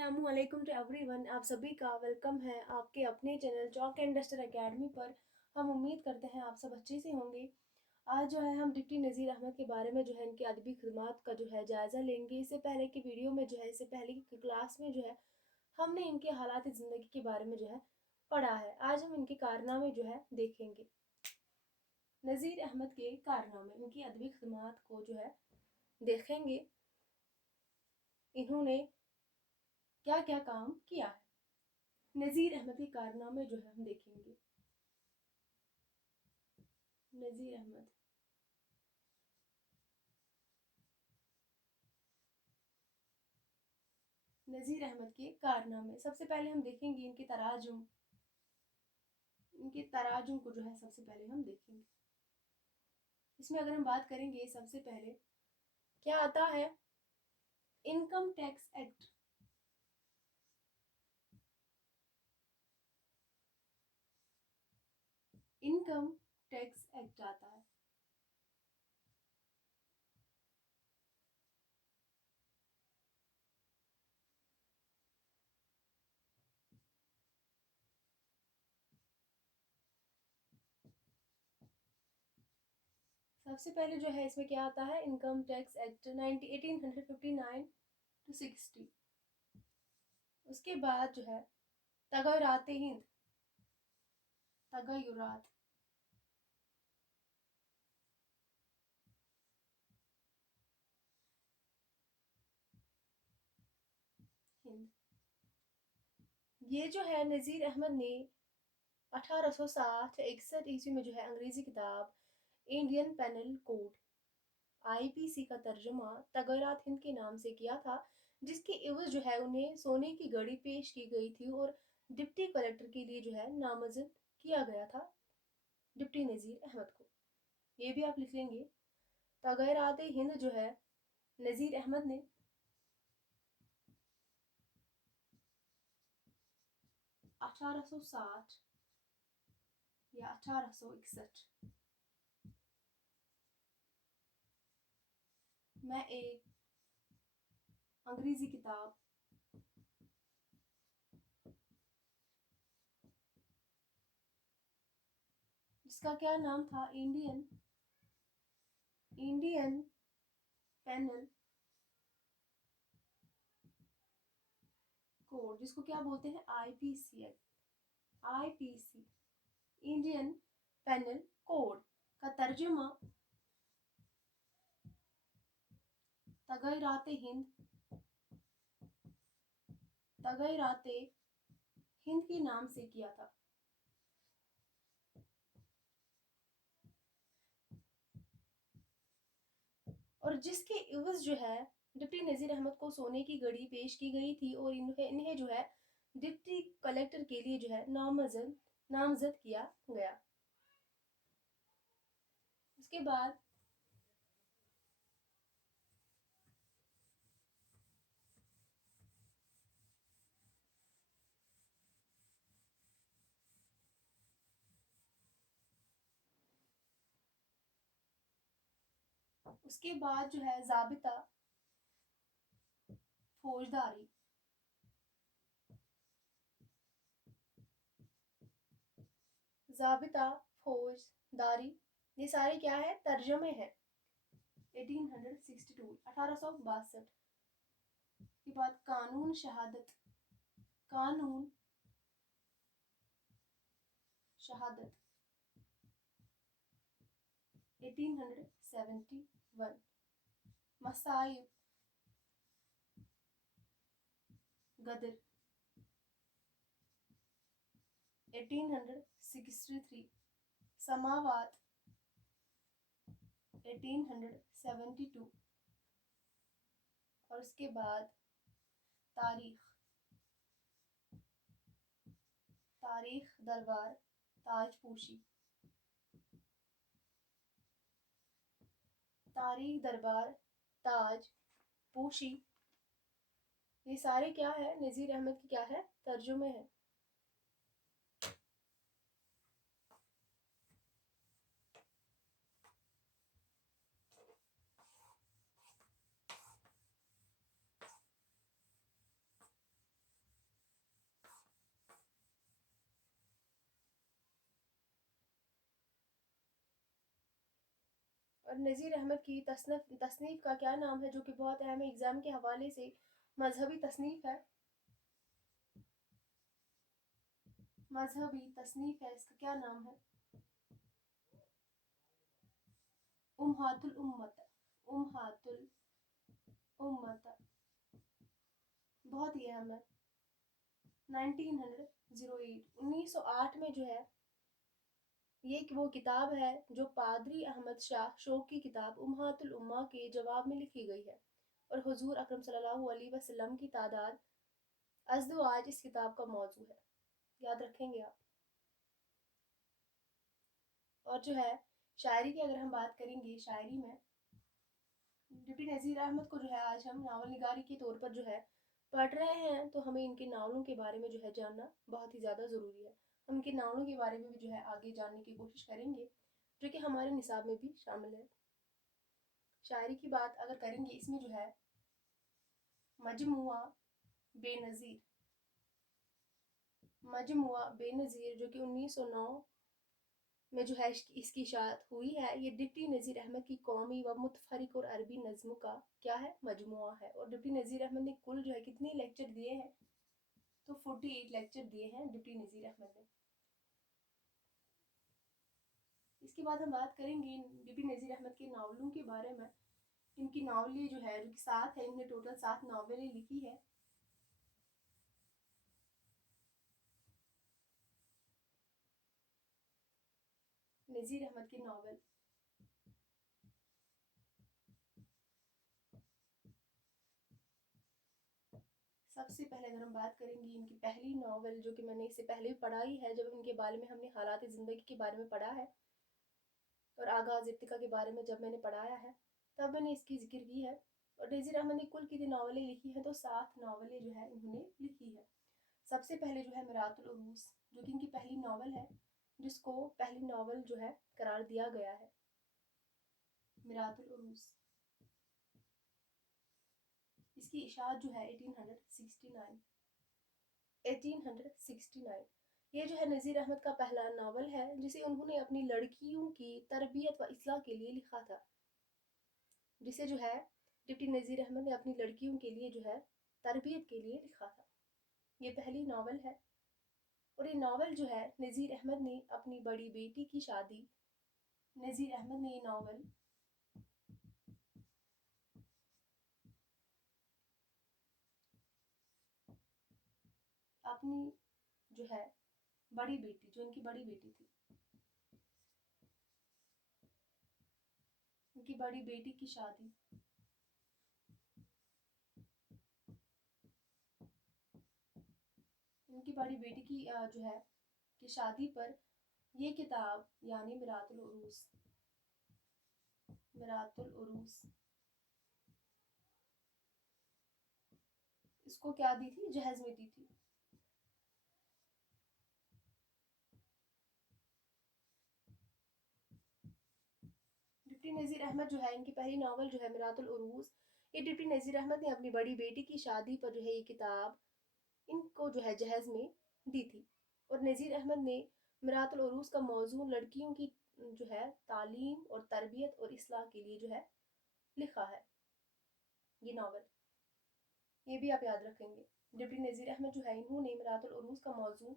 अस्सलामुअलैकुम to everyone. आप सभी का वेलकम है आपके अपने channel chalk and duster academy पर। हम उम्मीद करते हैं आप सब अच्छे से होंगे। आज जो है हम डिप्टी नज़ीर अहमद के बारे में जो है इनकी अदबी खिदमात का जो है जायज़ा लेंगे। इससे पहले की वीडियो में जो है इससे पहले की क्लास में जो है हमने इनके हालात ज़िंदगी के बारे में जो है पढ़ा है। आज हम इनके कारनामे जो है देखेंगे। नज़ीर अहमद के कारनामे, इनकी अदबी खिदमात को जो है देखेंगे। इन्होंने क्या क्या काम किया है। नज़ीर अहमद के कारनामे जो है हम देखेंगे। नज़ीर अहमद नज़ीर अहमद के कारनामे, सबसे पहले हम देखेंगे इनके तराजुम को जो है सबसे पहले हम देखेंगे। इसमें अगर हम बात करेंगे सबसे पहले क्या आता है, income tax act. Income tax act आता है। सबसे पहले जो है इसमें क्या आता है, इनकम टैक्स एक्ट 1859 टू 60। उसके बाद जो है तगयरात हिंद, तगयरात हिंद, ये जो है नज़ीर अहमद ने 1860-61 ईस्वी में जो है अंग्रेजी किताब इंडियन पेनल कोड आईपीसी का तर्जुमा तगयरात हिंद के नाम से किया था, जिसकी एवज जो है उन्हें सोने की घड़ी पेश की गई थी और डिप्टी कलेक्टर के लिए जो है नामजद किया गया था डिप्टी नज़ीर अहमद को। ये भी आप लिख लेंगे। तगयरात हिंद जो है नज़ीर अहमद ने 1860 या 1861 में एक अंग्रेजी किताब जिसका क्या नाम था, इंडियन पेनल कोड, जिसको क्या बोलते हैं, आईपीसी इंडियन पेनल कोड का तर्जुमा तगयरात हिंद के नाम से किया था। और जिसके इवज जो है डिप्टी नज़ीर अहमद को सोने की घड़ी पेश की गई थी और इन्हें जो है डिप्टी कलेक्टर के लिए जो है नामजद किया गया। उसके बाद जो है ज़ाबिता फौजदारी, ये सारे क्या है, तर्जमे हैं। 1862 के बाद कानून शहादत 1871। मसाइब गदर 1863। समावात 1872। और उसके बाद तारीख दरबार ताजपोशी, ये सारे क्या है, नज़ीर अहमद की क्या है, तर्जुमे हैं। اور نذیر احمد کی تصنیف کا کیا نام ہے، جو کہ بہت اہم ہے ایگزام کے حوالے سے، مذہبی تصنیف ہے، مذہبی تصنیف ہے، اس کا کیا نام ہے؟ امہات الامت، امہات الامت، بہت ہی اہم ہے۔ 1908، 1908 میں جو ہے یہ وہ کتاب ہے جو پادری احمد شاہ شوق کی کتاب امہات الامہ کے جواب میں لکھی گئی ہے، اور حضور اکرم صلی اللہ علیہ وسلم کی تعداد ازد و آج اس کتاب کا موضوع ہے، یاد رکھیں گے آپ۔ اور جو ہے شاعری کی اگر ہم بات کریں گے، شاعری میں ڈپٹی نذیر احمد کو جو ہے آج ہم ناول نگاری کے طور پر جو ہے پڑھ رہے ہیں، تو ہمیں ان کے ناولوں کے بارے میں جو ہے جاننا بہت ہی زیادہ ضروری ہے۔ ہم ان کے ناولوں کے بارے میں بھی جو ہے آگے جاننے کی کوشش کریں گے، جو کہ ہمارے نصاب میں بھی شامل ہے۔ شاعری کی بات اگر کریں گے، اس میں جو ہے مجموعہ بے نظیر، مجموعہ بے نظیر جو کہ 1909 میں جو ہے اس کی اشاعت ہوئی ہے، یہ ڈپٹی نذیر احمد کی قومی و متفرق اور عربی نظموں کا کیا ہے، مجموعہ ہے۔ اور ڈپٹی نذیر احمد نے کل جو ہے کتنے لیکچر دیے ہیں، تو 48 لیکچر دیے ہیں ڈپٹی نذیر احمد نے۔ اس کے بعد ہم بات کریں گے ڈپٹی نذیر احمد کے ناولوں کے بارے میں۔ ان کی ناولیں جو ہے جو کہ 7 ہے، انہوں نے ٹوٹل 7 ناولیں لکھی ہے۔ نذیر احمد کے ناول، سب سے پہلے اگر ہم بات کریں گے ان کی پہلی ناول، جو کہ میں نے اس سے پہلے بھی پڑھا ہی ہے، جب ان کے بارے میں ہم نے حالات زندگی کے بارے میں پڑھا ہے اور آغاز ارتقا کے بارے میں جب میں نے پڑھایا ہے، تب میں نے اس کی ذکر کی ہے۔ اور نذیر احمد نے کل کتنی ناولیں لکھی ہیں، تو 7 ناولیں جو ہے انہوں نے لکھی ہے۔ سب سے پہلے جو ہے میرات العروس، جو کہ ان کی پہلی ناول ہے، جس کو پہلی ناول جو ہے قرار دیا گیا ہے، میرات العروس۔ اس کی اشاعت جو ہے 1869۔ یہ جو ہے نذیر احمد کا پہلا ناول ہے، جسے انہوں نے اپنی لڑکیوں کی تربیت و اصلاح کے لیے لکھا تھا، جسے جو ہے ڈپٹی نذیر احمد نے اپنی لڑکیوں کے لیے جو ہے تربیت کے لیے لکھا تھا۔ یہ پہلی ناول ہے، اور یہ ناول جو ہے نذیر احمد نے اپنی بڑی بیٹی کی شادی، نذیر احمد نے یہ ناول اپنی جو ہے بڑی بیٹی، جو ان کی بڑی بیٹی تھی، ان کی بڑی بیٹی کی شادی، ان کی بڑی بیٹی کی جو ہے کی شادی پر یہ کتاب یعنی میرات العروس، میرات العروس اس کو کیا دی تھی، جہیز میں دی تھی۔ ڈپٹی نذیر احمد جو ہے ان کی پہلی ناول جو ہے میرات العروس، یہ ڈپٹی نذیر احمد نے اپنی بڑی بیٹی کی شادی پر جو ہے یہ کتاب ان کو جو ہے جہیز میں دی تھی۔ اور نذیر احمد نے میرات العروس کا موضوع لڑکیوں کی جو ہے تعلیم اور تربیت اور اصلاح کے لیے جو ہے لکھا ہے یہ ناول، یہ بھی آپ یاد رکھیں گے۔ ڈپٹی نذیر احمد جو ہے انہوں نے میرات العروس کا موضوع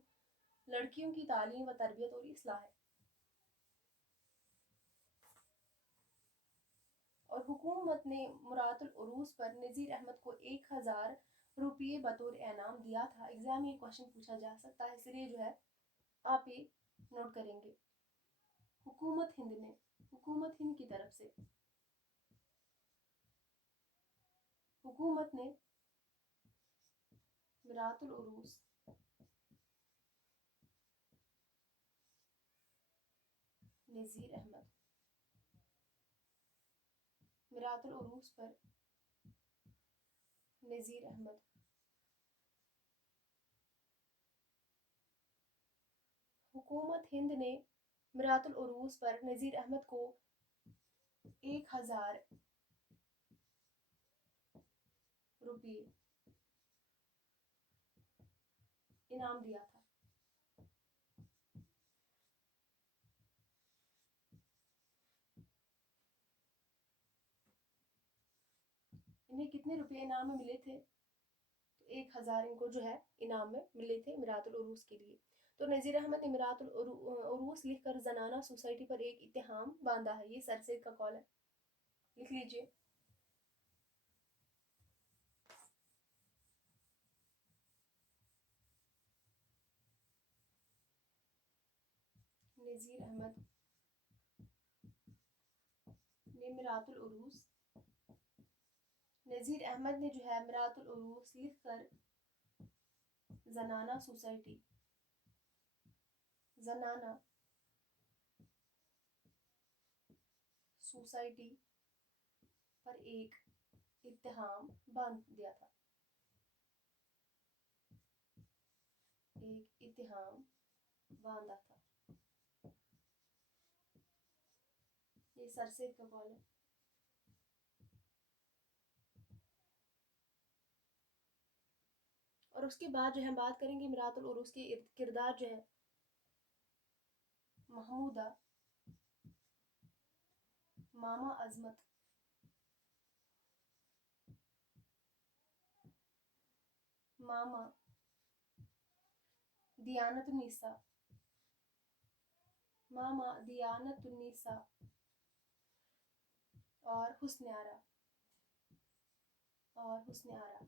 لڑکیوں کی تعلیم و تربیت اور اصلاح ہے۔ اور حکومت نے میرات العروس پر نذیر احمد کو 1000 روپیے بطور انعام دیا تھا۔ ایگزام میں یہ کوشچن پوچھا جا سکتا ہے، اس لیے جو ہے آپ یہ نوٹ کریں گے۔ حکومت ہند نے، حکومت ہند کی طرف سے، حکومت نے میرات العروس نذیر احمد، میرات العروس پر نذیر احمد حکومت ہند نے میرات العروس پر نذیر احمد کو 1000 روپیے انعام دیا تھا۔ कितने रुपये इनाम में मिले थे? तो 1000 इनको जो है इनाम में मिले थे मीरातुल उरूस के लिए। तो नज़ीर अहमद ने मीरातुल उरूस लिखकर जनाना सोसाइटी पर एक इत्तेहाम बांधा है। ये सरसैद का कॉल है, लिख लीजिए। नज़ीर अहमद ने मीरातुल उरूस, नज़ीर अहमद ने जो है मीरातुल उरूस लिखकर जनाना सोसाइटी, जनाना सोसाइटी पर एक इत्तेहाम बांध दिया था, एक इत्तेहाम बांधा था। ये सरसैद का कॉल है। और उसके बाद जो है हम बात करेंगे मीरातुल उरूस के किरदार जो है महमूदा, मामा अजमत, मामा दियानतुन्निसा, मामा दियानतुन्निसा और हुस्न आरा, और हुस्न आरा।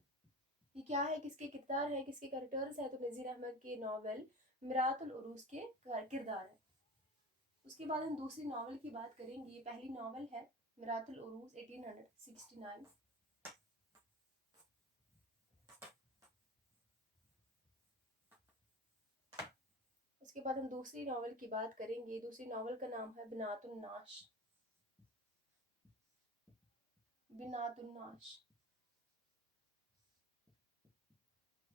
ये क्या है, किसके किरदार है, किसके कैरेक्टर्स है? तो नज़ीर अहमद के नावल मीरातुल उरूस के किरदार है। उसके बाद हम दूसरी नावल की बात करेंगे। ये पहली नावल है मीरातुल उरूस 1869। उसके बाद हम दूसरी नावल की बात करेंगे। दूसरी नावल का नाम है बिनातुन नाश, बिनातुन नाश।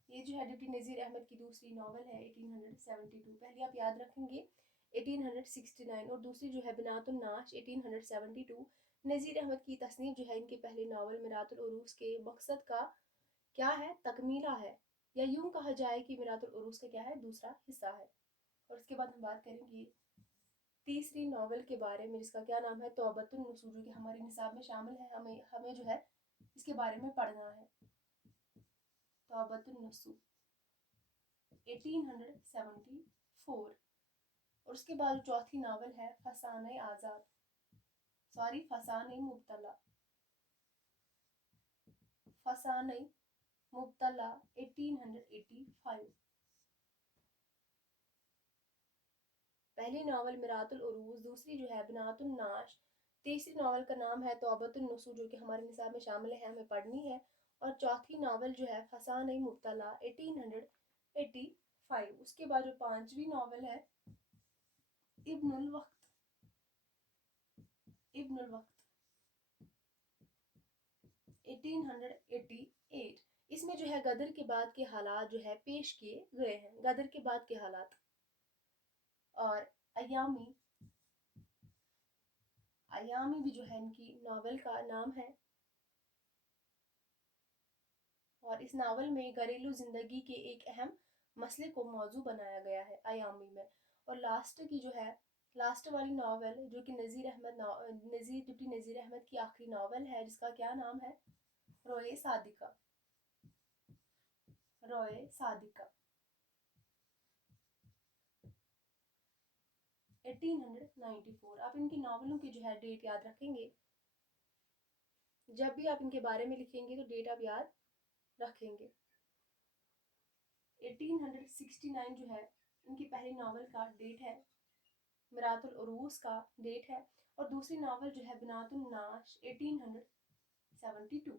ये जो है डिप्टी नज़ीर अहमद की दूसरी नावल है 1872। पहले आप याद रखेंगे 1869 और दूसरी जो है बिनातुन नाश 1872। नज़ीर अहमद की तसनीफ जो है इनके पहले नावल मीरातुल उरूस के मकसद का क्या है, तकमीला है, या यूं कहा जाए कि मीरातुल उरूस का क्या है, दूसरा हिस्सा है। और उसके बाद हम बात करेंगे तीसरी नावल के बारे में, जिसका क्या नाम है तौबतुन नसूर, जो कि हमारे निसाब में शामिल है। हमें हमें जो है इसके बारे में पढ़ना है। तौबतुन नसूर 1874। और उसके बाद चौथी नावल है फसाने आज़ाद, सॉरी फसाने मुब्तला, फसाने मुब्तला 1885। पहली नावल मीरातुल उरूस, दूसरी जो है बिनातुन नाश, तीसरी नावल का नाम है तौबतुन नसूर, जो कि हमारे निसाब में शामिल है, हमें पढ़नी है। और चौथी नावल जो है फसाने मुब्तला 1885। उसके बाद जो पांचवी नावल है इब्नुल वक्त, इब्नुल वक्त 1888। इसमें जो है गदर के बाद के हालात जो है पेश किए गए हैं, गदर के बाद के हालात। और अयामी, अयामी भी जो है इनकी नावल का नाम है। और इस नावल में घरेलू जिंदगी के एक अहम मसले को मौजू बनाया गया है अयामी में। और लास्ट की जो है, लास्ट वाली नावल जो कि डिप्टी नज़ीर अहमद की आखिरी नावल है, जिसका क्या नाम है रोए सादिका, रोए सादिका 1894। आप इनकी नावलों की जो है डेट याद रखेंगे। जब भी आप इनके बारे में लिखेंगे तो डेट आप याद रखेंगे। 1869 जो है इनकी पहली नावल का डेट है, मीरातुल उरूस का डेट है। और दूसरी नावल जो है बिनातुन नाश 1872।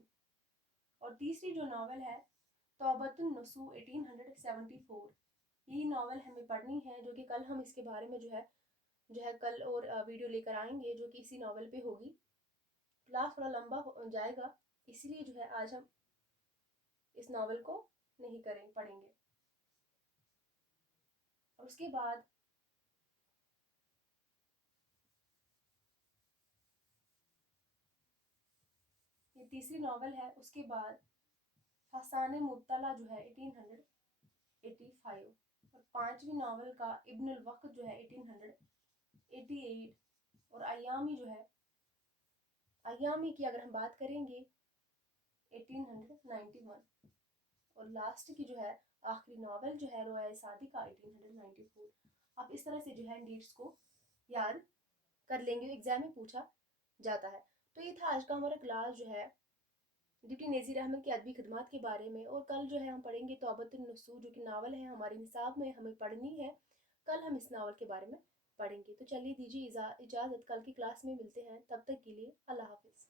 और तीसरी जो नावल है तौबतुन नसू 1874। यही नावल हमें पढ़नी है, जो कि कल हम इसके बारे में जो है कल और वीडियो लेकर आएंगे, जो कि इसी नावल पे होगी। क्लास थोड़ा लंबा हो जाएगा, इसलिए जो है आज हम इस नावल को नहीं पढ़ेंगे। और उसके बाद ये तीसरी नावल है। उसके बाद फसाने मुब्तला जो है 1885। और पांचवी नावल का इब्नुल वक्त जो है 1888। और अयामी जो है, अयामी की अगर हम बात करेंगे 1891 اور لاسٹ کی جو ہے آخری ناول جو ہے رویا سعدی کا 1894۔ آپ اس طرح سے جو ہے ڈیٹس کو یاد کر لیں گے، ایگزام میں پوچھا جاتا ہے۔ تو یہ تھا آج کا ہمارا کلاس جو ہے ڈپٹی نذیر احمد کی ادبی خدمات کے بارے میں، اور کل جو ہے ہم پڑھیں گے توبۃ النصوح جو کہ ناول ہے ہمارے نصاب میں ہمیں پڑھنی ہے، کل ہم اس ناول کے بارے میں پڑھیں گے۔ تو چلیے دیجیے اجازت، کل کی کلاس میں ملتے ہیں، تب تک کے لیے اللہ حافظ۔